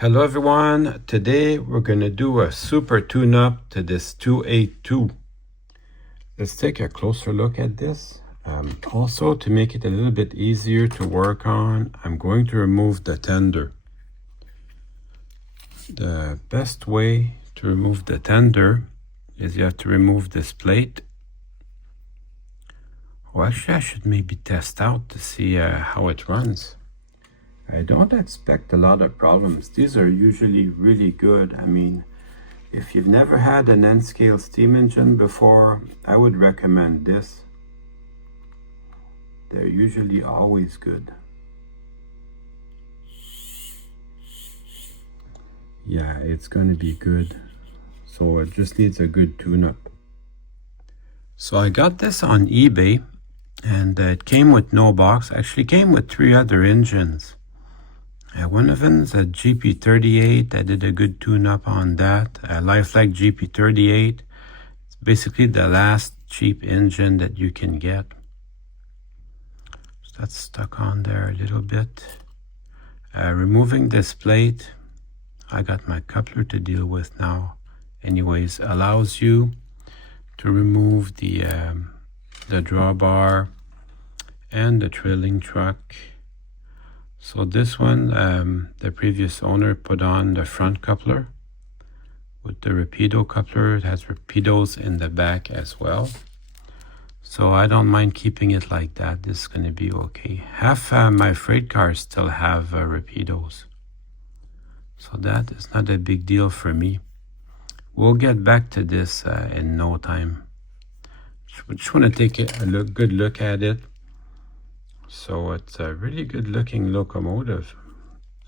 Hello everyone, today we're going to do a super tune-up to this 282. Let's take a closer look at this. Also, to make it a little bit easier to work on, I'm going to remove the tender. The best way to remove the tender is you have to remove this plate. Well, actually I should maybe test out to see how it runs. I don't expect a lot of problems. These are usually really good. I mean, if you've never had an N-scale steam engine before, I would recommend this. They're usually always good. Yeah, it's going to be good. So it just needs a good tune-up. So I got this on eBay, and it came with no box. Actually came with 3 other engines. One of them's a GP38. I did a good tune-up on that. A Lifelike GP38. It's basically the last cheap engine that you can get. So that's stuck on there a little bit. Removing this plate, I got my coupler to deal with now. Anyways, allows you to remove the drawbar and the trailing truck. So this one, the previous owner put on the front coupler with the Rapido coupler. It has Rapidos in the back as well. So I don't mind keeping it like that. This is going to be okay. Half my freight cars still have Rapidos. So that is not a big deal for me. We'll get back to this in no time. Just want to take a good look at it. So it's a really good looking locomotive.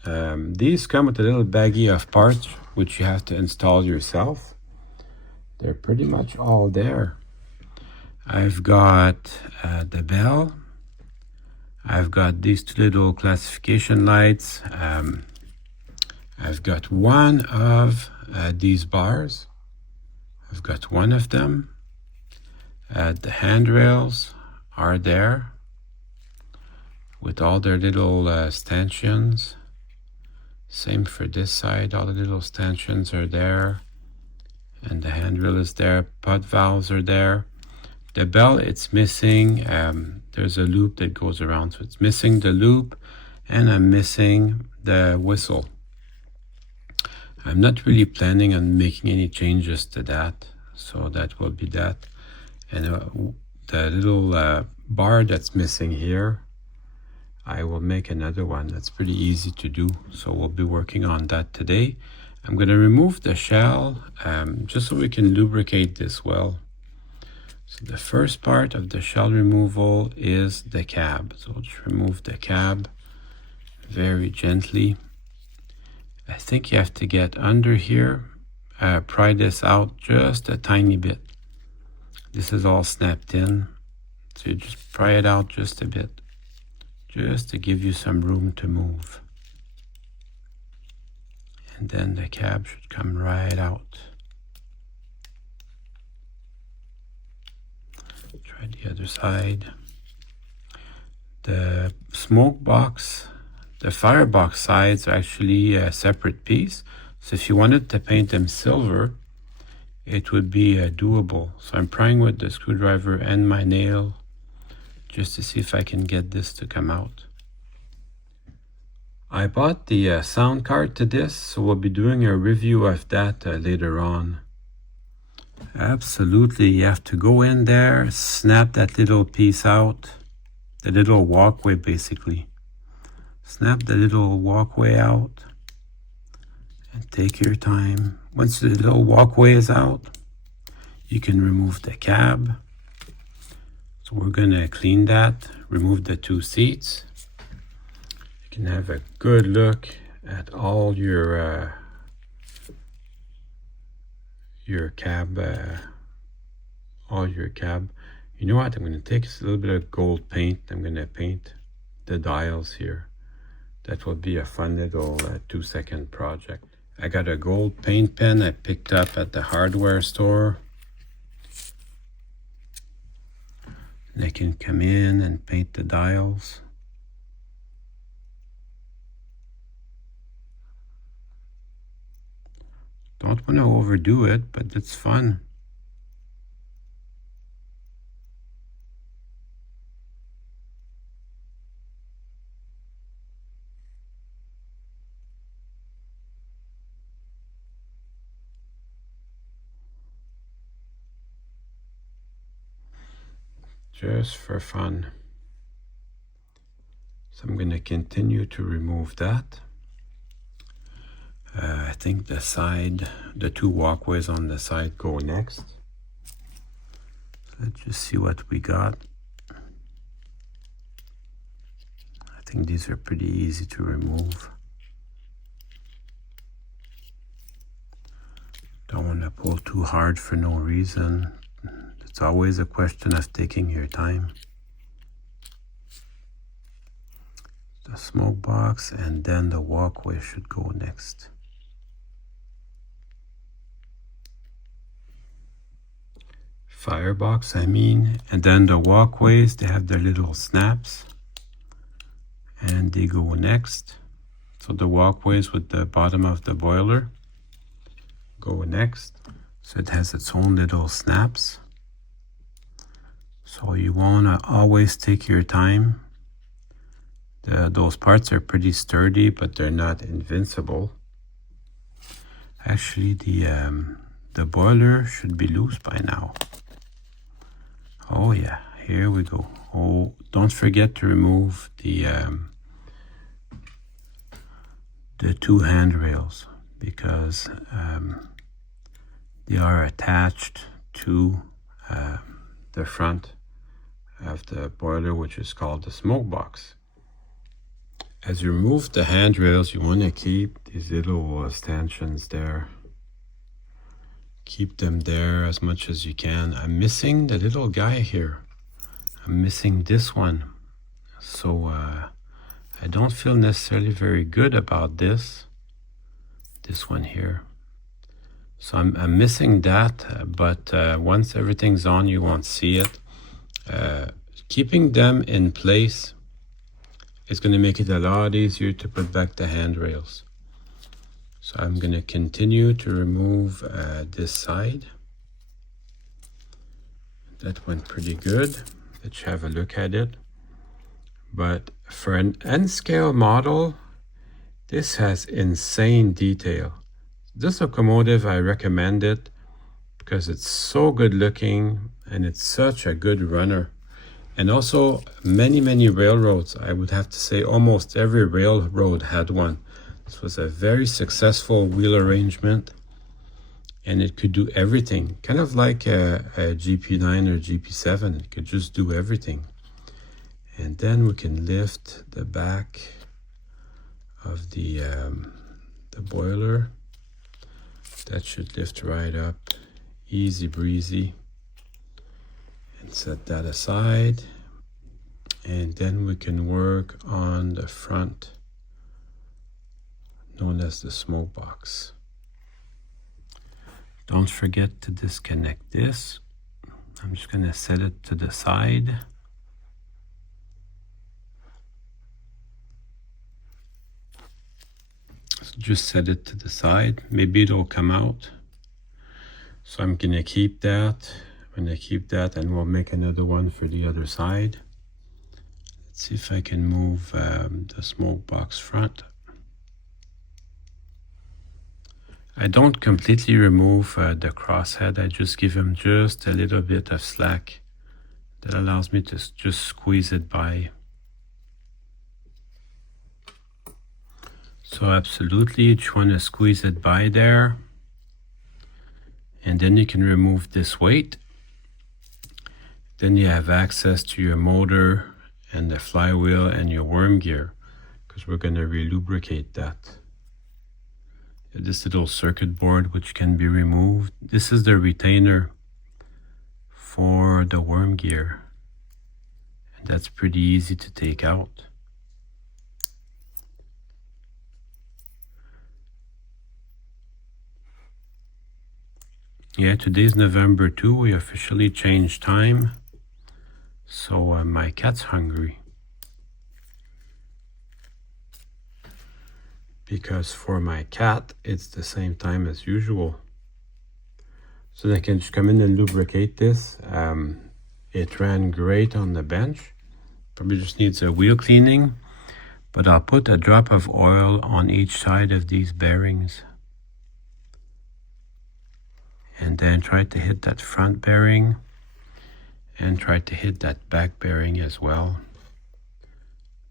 These come with a little baggie of parts which you have to install yourself. They're pretty much all there. I've got the bell. I've got these 2 little classification lights. I've got one of these bars. I've got one of them. The handrails are there with all their little stanchions. Same for this side, all the little stanchions are there, and the handrail is there. Pod valves are there. The bell, it's missing. There's a loop that goes around, so it's missing the loop, and I'm missing the whistle. I'm not really planning on making any changes to that, so that will be that. And the little bar that's missing here, I will make another one. That's pretty easy to do, so we'll be working on that today. I'm going to remove the shell just so we can lubricate this well. So the first part of the shell removal is the cab. So we'll just remove the cab very gently. I think you have to get under here, pry this out just a tiny bit. This is all snapped in, so you just pry it out just a bit, just to give you some room to move. And then the cab should come right out. Try the other side. The smoke box, the firebox sides are actually a separate piece. So if you wanted to paint them silver, it would be doable. So I'm prying with the screwdriver and my nail just to see if I can get this to come out. I bought the sound card to this, so we'll be doing a review of that later on. Absolutely, you have to go in there, snap that little piece out, the little walkway basically. Snap the little walkway out and take your time. Once the little walkway is out, you can remove the cab. So we're going to clean that, remove the 2 seats. You can have a good look at all your cab, You know what? I'm going to take a little bit of gold paint. I'm going to paint the dials here. That will be a fun little 2-second project. I got a gold paint pen I picked up at the hardware store. And I can come in and paint the dials. Don't want to overdo it, but it's fun. Just for fun. So I'm going to continue to remove that. I think the two walkways on the side go next. So let's just see what we got. I think these are pretty easy to remove. Don't want to pull too hard for no reason. It's always a question of taking your time. The smoke box and then the walkway should go next. Firebox, I mean, and then the walkways, they have their little snaps and they go next. So the walkways with the bottom of the boiler go next. So it has its own little snaps. So you want to always take your time. Those parts are pretty sturdy, but they're not invincible. Actually, the boiler should be loose by now. Oh yeah, here we go. Oh, don't forget to remove the two handrails, because they are attached to the front of the boiler, which is called the smoke box. As you remove the handrails, you want to keep these little stanchions there. Keep them there as much as you can. I'm missing the little guy here. I'm missing this one. So I don't feel necessarily very good about this one here. So I'm missing that, but once everything's on, you won't see it. Keeping them in place is going to make it a lot easier to put back the handrails. So I'm going to continue to remove this side. That went pretty good. Let's have a look at it. But for an N-scale model, this has insane detail. This locomotive, I recommend it because it's so good looking and it's such a good runner. And also many railroads, I would have to say almost every railroad had one. This was a very successful wheel arrangement and it could do everything. Kind of like a GP9 or GP7, it could just do everything. And then we can lift the back of the boiler. That should lift right up, easy breezy. And set that aside. And then we can work on the front, known as the smoke box. Don't forget to disconnect this. I'm just going to set it to the side. So just set it to the side. Maybe it'll come out. So I'm going to keep that. I'm going to keep that and we'll make another one for the other side. Let's see if I can move the smoke box front. I don't completely remove the crosshead. I just give him just a little bit of slack. That allows me to just squeeze it by. So absolutely, you just want to squeeze it by there. And then you can remove this weight. Then you have access to your motor and the flywheel and your worm gear, because we're going to relubricate that. This little circuit board which can be removed. This is the retainer for the worm gear. And that's pretty easy to take out. Yeah, today's November 2. We officially changed time. So my cat's hungry. because for my cat it's the same time as usual. So I can just come in and lubricate this. It ran great on the bench. Probably just needs a wheel cleaning, but I'll put a drop of oil on each side of these bearings. And then try to hit that front bearing and try to hit that back bearing as well.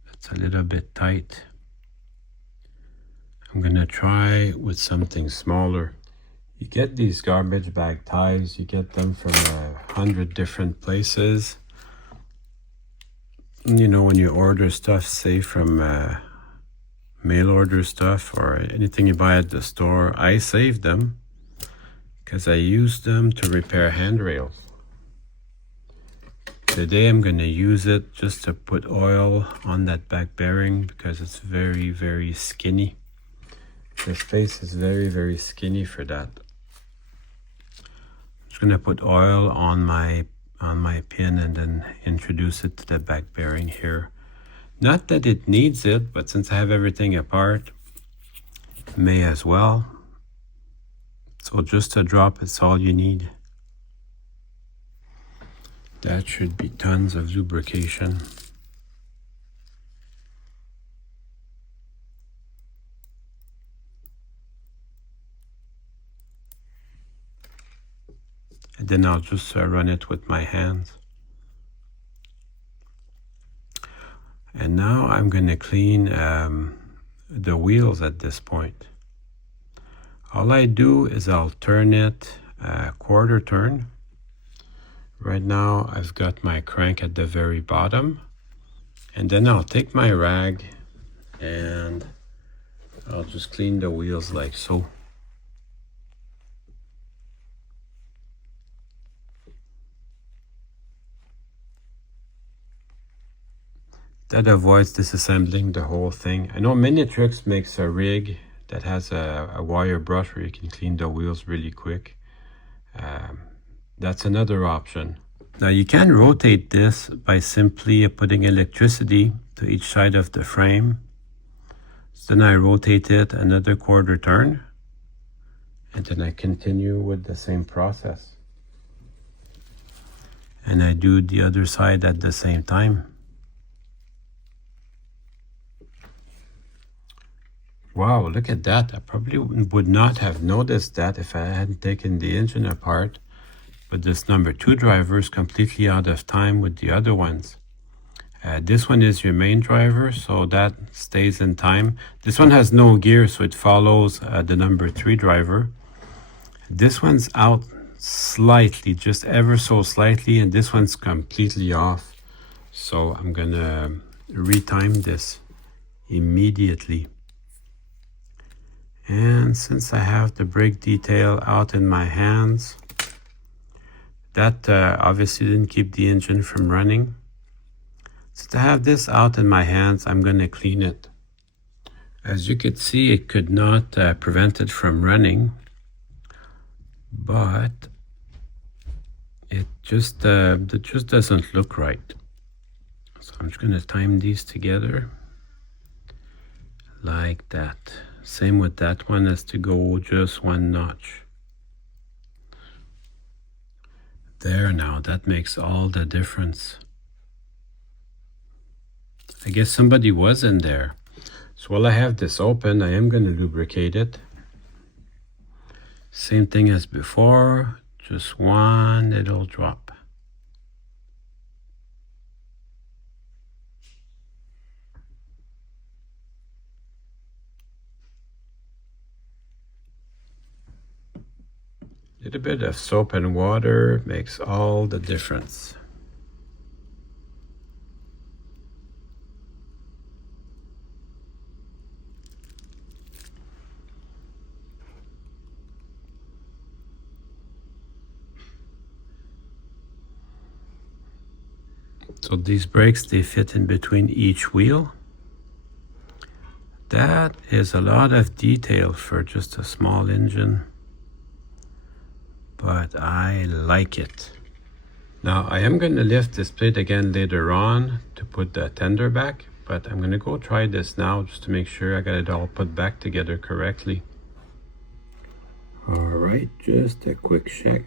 That's a little bit tight. I'm gonna try with something smaller. You get these garbage bag ties, you get them from 100 different places. You know, when you order stuff, say from mail order stuff or anything you buy at the store, I save them because I use them to repair handrails. Today I'm going to use it just to put oil on that back bearing because it's very, very skinny. The space is very, very skinny for that. I'm just going to put oil on my pin and then introduce it to the back bearing here. Not that it needs it, but since I have everything apart, may as well. So just a drop is all you need. That should be tons of lubrication. And then I'll just run it with my hands. And now I'm going to clean the wheels at this point. All I do is I'll turn it a quarter turn. Right now I've got my crank at the very bottom. And then I'll take my rag and I'll just clean the wheels like so. That avoids disassembling the whole thing. I know Minitrix makes a rig that has a wire brush where you can clean the wheels really quick. That's another option. Now you can rotate this by simply putting electricity to each side of the frame. So then I rotate it another quarter turn and then I continue with the same process. And I do the other side at the same time. Wow, look at that. I probably would not have noticed that if I hadn't taken the engine apart. But this number 2 driver is completely out of time with the other ones. This one is your main driver, so that stays in time. This one has no gear, so it follows the number 3 driver. This one's out slightly, just ever so slightly, and this one's completely off. So I'm gonna retime this immediately. And since I have the brake detail out in my hands, that obviously didn't keep the engine from running. So to have this out in my hands, I'm going to clean it. As you could see, it could not prevent it from running, but it just doesn't look right. So I'm just going to time these together like that. Same with that one, as to go just one notch. There now, that makes all the difference. I guess somebody was in there. So while I have this open, I am going to lubricate it. Same thing as before, just one little drop. A little bit of soap and water makes all the difference. So these brakes, they fit in between each wheel. That is a lot of detail for just a small engine, but I like it. Now I am going to lift this plate again later on to put the tender back, but I'm gonna go try this now just to make sure I got it all put back together correctly. All right, just a quick check.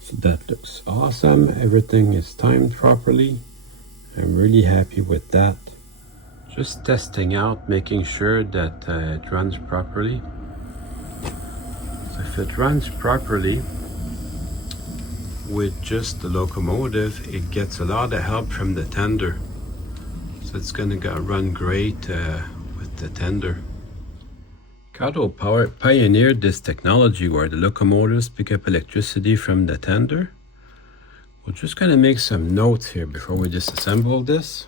So that looks awesome. Everything is timed properly. I'm really happy with that. Just testing out, making sure that it runs properly. So if it runs properly with just the locomotive, it gets a lot of help from the tender. So it's gonna run great with the tender. Kato pioneered this technology where the locomotives pick up electricity from the tender. We're just gonna make some notes here before we disassemble this.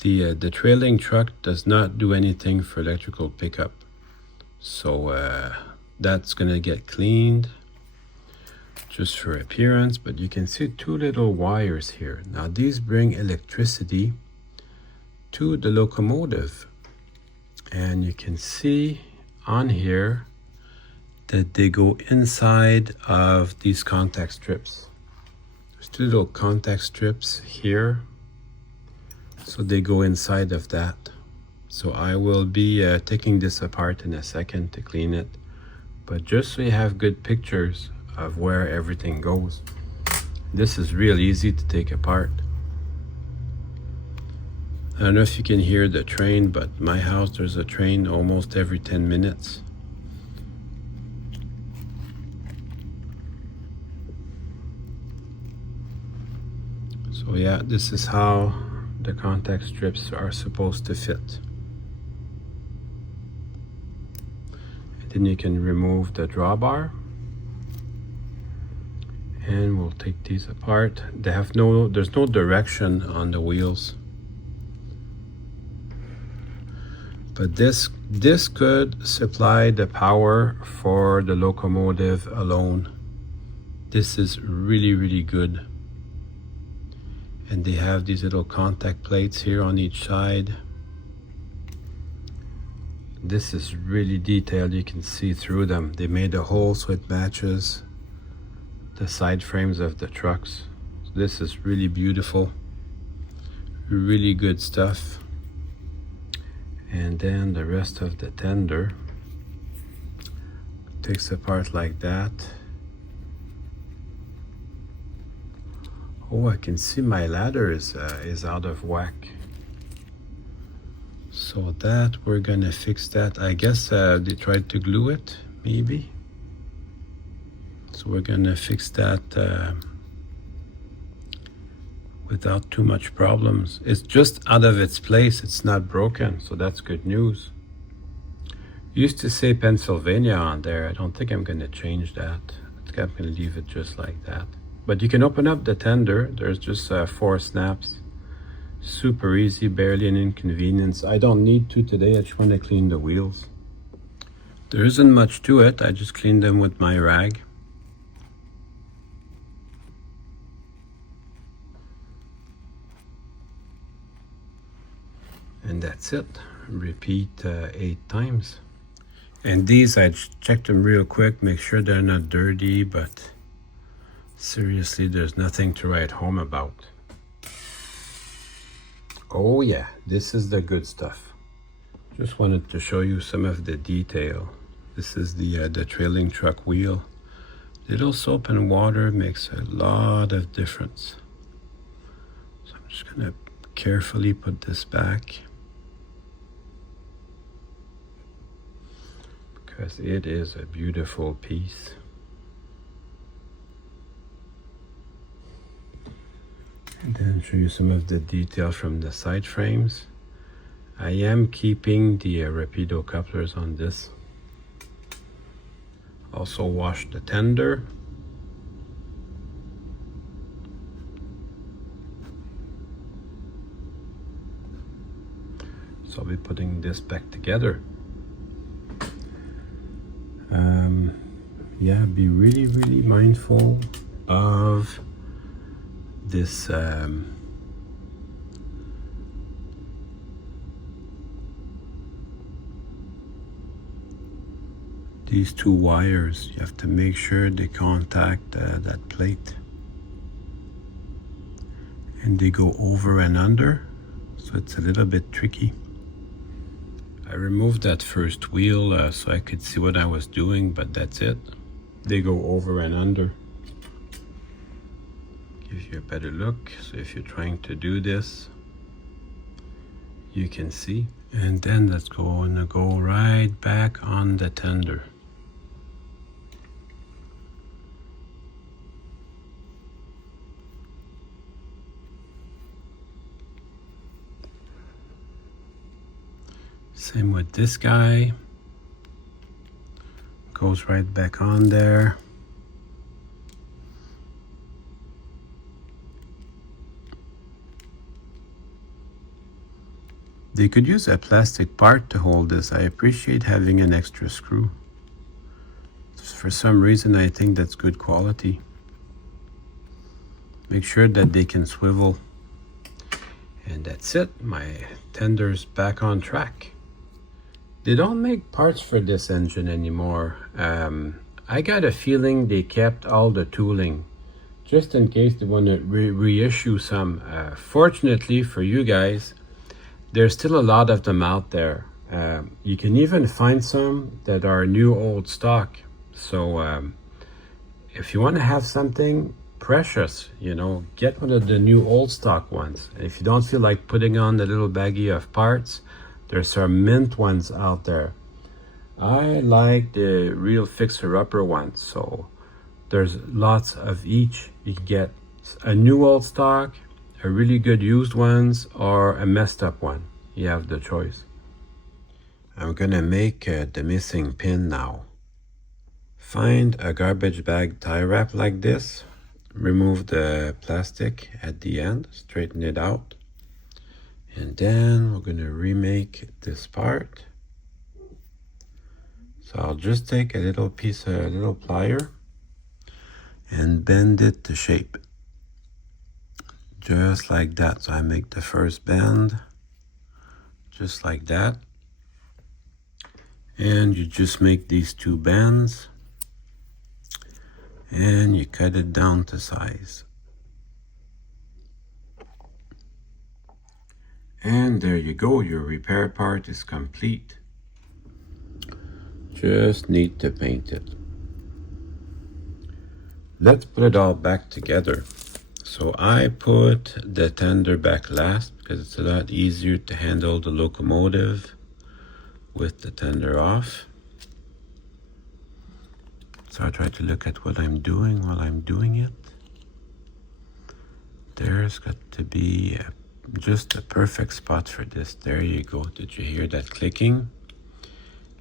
The trailing truck does not do anything for electrical pickup. So that's gonna get cleaned just for appearance, but you can see two little wires here. Now these bring electricity to the locomotive. And you can see on here that they go inside of these contact strips. There's two little contact strips here. So they go inside of that. So I will be taking this apart in a second to clean it. But just so you have good pictures of where everything goes. This is real easy to take apart. I don't know if you can hear the train, but my house, there's a train almost every 10 minutes. So yeah, this is how the contact strips are supposed to fit. And then you can remove the drawbar. And we'll take these apart. There's no direction on the wheels. But this could supply the power for the locomotive alone. This is really, really good. And they have these little contact plates here on each side. This is really detailed. You can see through them. They made a hole so it matches the side frames of the trucks. This is really beautiful. Really good stuff. And then the rest of the tender takes apart like that. Oh, I can see my ladder is out of whack. So that we're gonna fix that. I guess they tried to glue it, maybe. So we're gonna fix that without too much problems. It's just out of its place. It's not broken, so that's good news. Used to say Pennsylvania on there. I don't think I'm gonna change that. I think I'm gonna leave it just like that. But you can open up the tender. There's just 4 snaps. Super easy, barely an inconvenience. I don't need to today. I just want to clean the wheels. There isn't much to it. I just cleaned them with my rag. And that's it. Repeat 8 times. And these, I checked them real quick, make sure they're not dirty, but seriously, there's nothing to write home about. Oh yeah, this is the good stuff. Just wanted to show you some of the detail. This is the trailing truck wheel. Little soap and water makes a lot of difference. So I'm just gonna carefully put this back, because it is a beautiful piece. And then show you some of the detail from the side frames. I am keeping the Rapido couplers on this. Also wash the tender. So I'll be putting this back together. Yeah, be really, really mindful of this these two wires, you have to make sure they contact that plate, and they go over and under, so it's a little bit tricky. I removed that first wheel so I could see what I was doing, but that's it. They go over and under. Gives you a better look, so if you're trying to do this, you can see. And then that's going to go right back on the tender. Same with this guy. Goes right back on there. They could use a plastic part to hold this. I appreciate having an extra screw. For some reason, I think that's good quality. Make sure that they can swivel. And that's it. My tender's back on track. They don't make parts for this engine anymore. I got a feeling they kept all the tooling just in case they want to reissue some. Fortunately for you guys, there's still a lot of them out there. You can even find some that are new old stock. So if you want to have something precious, you know, get one of the new old stock ones. If you don't feel like putting on the little baggie of parts, there's some mint ones out there. I like the real fixer-upper ones, so there's lots of each. You can get a new old stock, a really good used ones, or a messed up one. You have the choice. I'm gonna make the missing pin now. Find a garbage bag tie wrap like this. Remove the plastic at the end, straighten it out. And then we're gonna remake this part. So I'll just take a little piece, a little plier, and bend it to shape. Just like that. So I make the first bend, just like that. And you just make these two bends, and you cut it down to size. And there you go, your repair part is complete. Just need to paint it. Let's put it all back together. So I put the tender back last because it's a lot easier to handle the locomotive with the tender off. So I try to look at what I'm doing while I'm doing it. There's got to be just a perfect spot for this. There you go. Did you hear that clicking?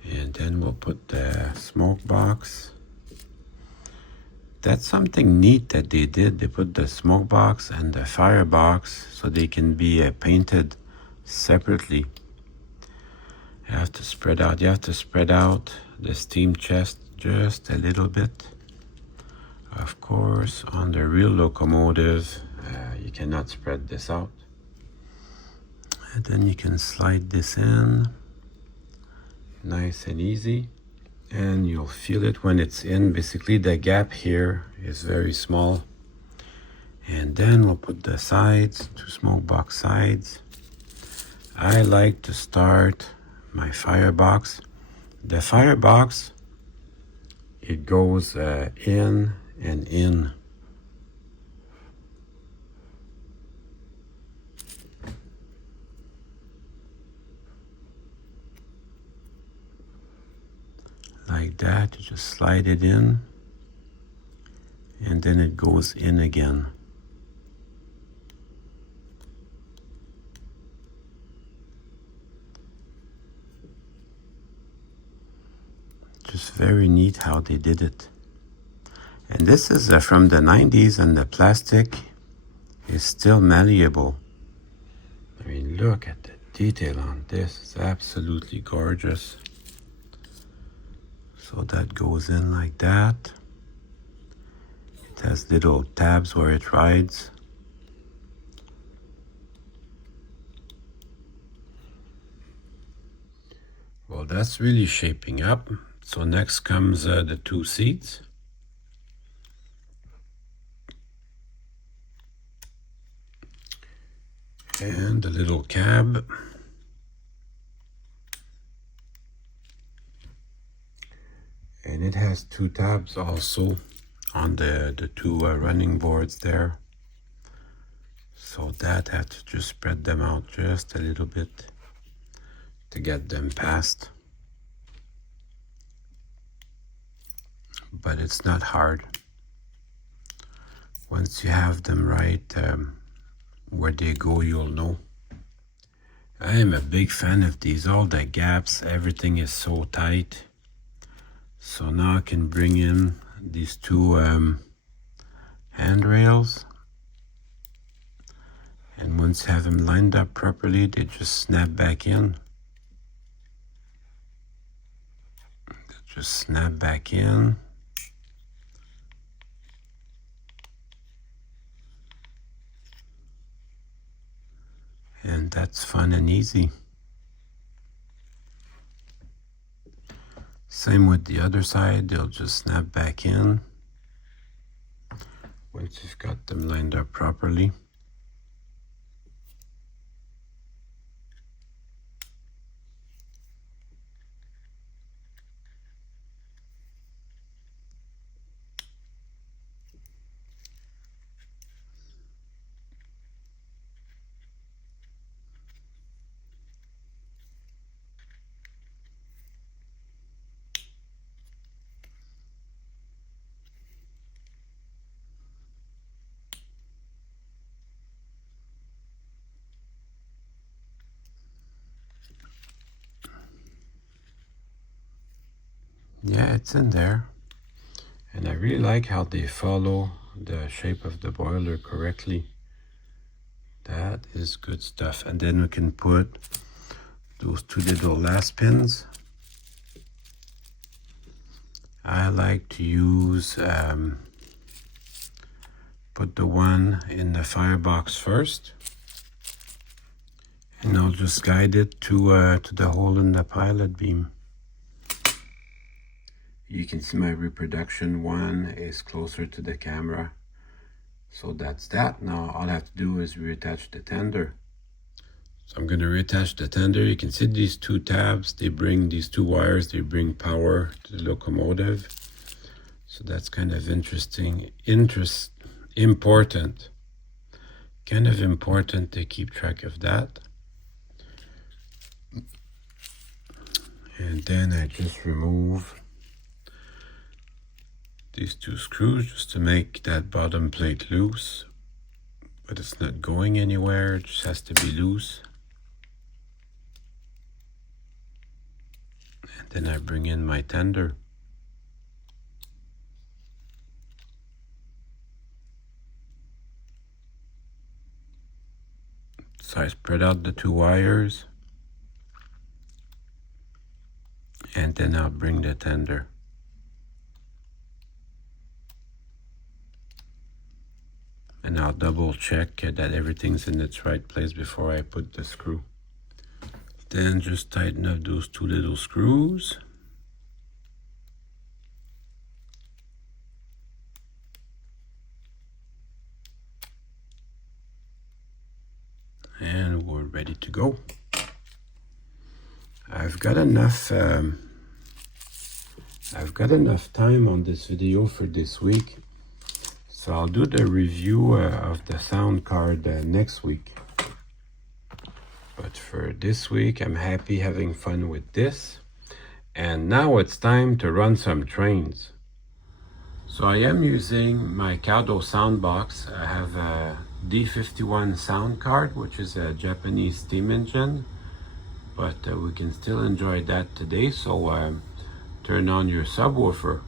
And then we'll put the smoke box. That's something neat that they did. They put the smoke box and the fire box so they can be painted separately. You have to spread out. You have to spread out the steam chest just a little bit. Of course, on the real locomotive, you cannot spread this out. And then you can slide this in, nice and easy. And you'll feel it when it's in. Basically, the gap here is very small. And then we'll put the sides, two smoke box sides. I like to start my firebox. The firebox, it goes in and in. Like that, you just slide it in, and then it goes in again. Just very neat how they did it. And this is from the 90s, and the plastic is still malleable. I mean, look at the detail on this. It's absolutely gorgeous. So that goes in like that. It has little tabs where it rides. Well, that's really shaping up. So next comes the two seats. And the little cab. And it has two tabs also on the two running boards there. So that had to just spread them out just a little bit to get them past. But it's not hard. Once you have them right, where they go, you'll know. I am a big fan of these. All the gaps, everything is so tight. So now I can bring in these two handrails. And once you have them lined up properly, they just snap back in. They just snap back in. And that's fun and easy. Same with the other side, they'll just snap back in once you've got them lined up properly. Yeah, it's in there. And I really like how they follow the shape of the boiler correctly. That is good stuff. And then we can put those two little last pins. I like to use, put the one in the firebox first. And I'll just guide it to the hole in the pilot beam. You can see my reproduction one is closer to the camera. So that's that. Now all I have to do is reattach the tender. So I'm going to reattach the tender. You can see these two tabs. They bring these two wires. They bring power to the locomotive. So that's kind of important. Kind of important to keep track of that. And then I just remove these two screws just to make that bottom plate loose, but it's not going anywhere, it just has to be loose. And then I bring in my tender. So I spread out the two wires, and then I'll bring the tender. And I'll double check that everything's in its right place before I put the screw. Then just tighten up those two little screws. And we're ready to go. I've got enough time on this video for this week. So I'll do the review of the sound card next week. But for this week, I'm happy having fun with this. And now it's time to run some trains. So I am using my Kato sound box. I have a D51 sound card, which is a Japanese steam engine. But we can still enjoy that today. So turn on your subwoofer.